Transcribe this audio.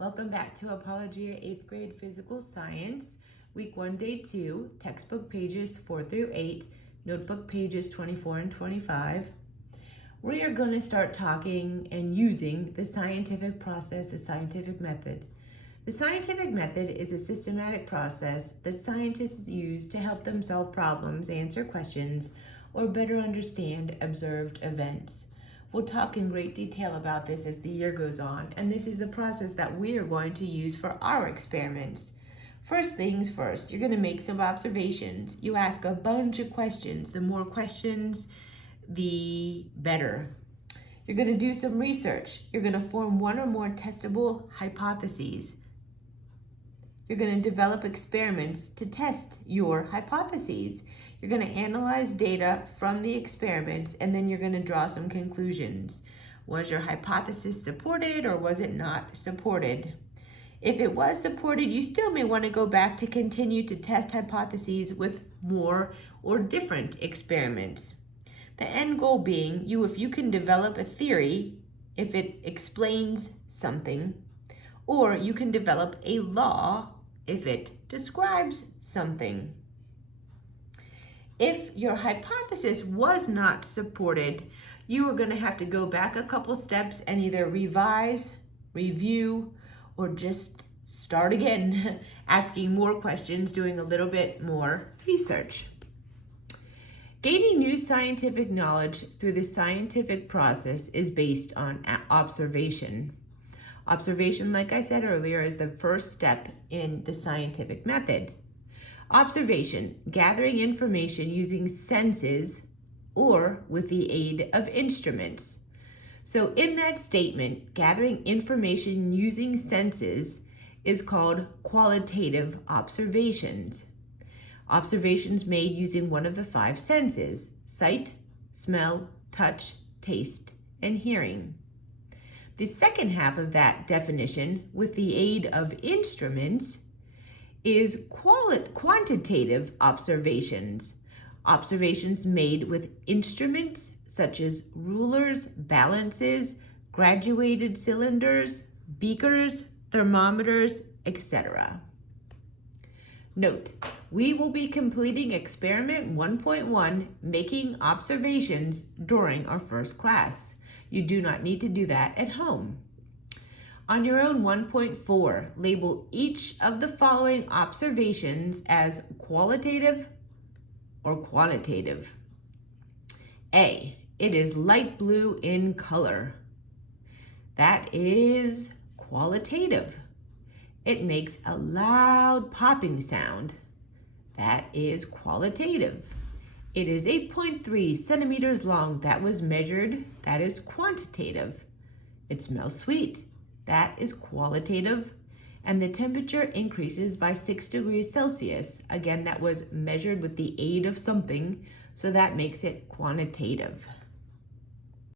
Welcome back to Apologia 8th grade physical science, week 1, day 2, textbook pages 4 through 8, notebook pages 24 and 25. We are going to start talking and using the scientific process, the scientific method. The scientific method is a systematic process that scientists use to help them solve problems, answer questions, or better understand observed events. We'll talk in great detail about this as the year goes on, and this is the process that we are going to use for our experiments. First things first, you're going to make some observations. You ask a bunch of questions. The more questions, the better. You're going to do some research. You're going to form one or more testable hypotheses. You're going to develop experiments to test your hypotheses. You're going to analyze data from the experiments, and then you're going to draw some conclusions. Was your hypothesis supported or was it not supported? If it was supported, you still may want to go back to continue to test hypotheses with more or different experiments. The end goal being, if you can develop a theory, if it explains something, or you can develop a law if it describes something. If your hypothesis was not supported, you are going to have to go back a couple steps and either revise, review, or just start again, asking more questions, doing a little bit more research. Gaining new scientific knowledge through the scientific process is based on observation. Observation, like I said earlier, is the first step in the scientific method. Observation, gathering information using senses or with the aid of instruments. So in that statement, gathering information using senses is called qualitative observations. Observations made using one of the 5 senses: sight, smell, touch, taste, and hearing. The second half of that definition, with the aid of instruments, is quantitative observations. Observations made with instruments such as rulers, balances, graduated cylinders, beakers, thermometers, etc. Note, we will be completing experiment 1.1, making observations, during our first class. You do not need to do that at home. On your own 1.4, label each of the following observations as qualitative or quantitative. A, it is light blue in color. That is qualitative. It makes a loud popping sound. That is qualitative. It is 8.3 centimeters long. That was measured. That is quantitative. It smells sweet. That is qualitative. And the temperature increases by 6 degrees Celsius. Again, that was measured with the aid of something, so that makes it quantitative.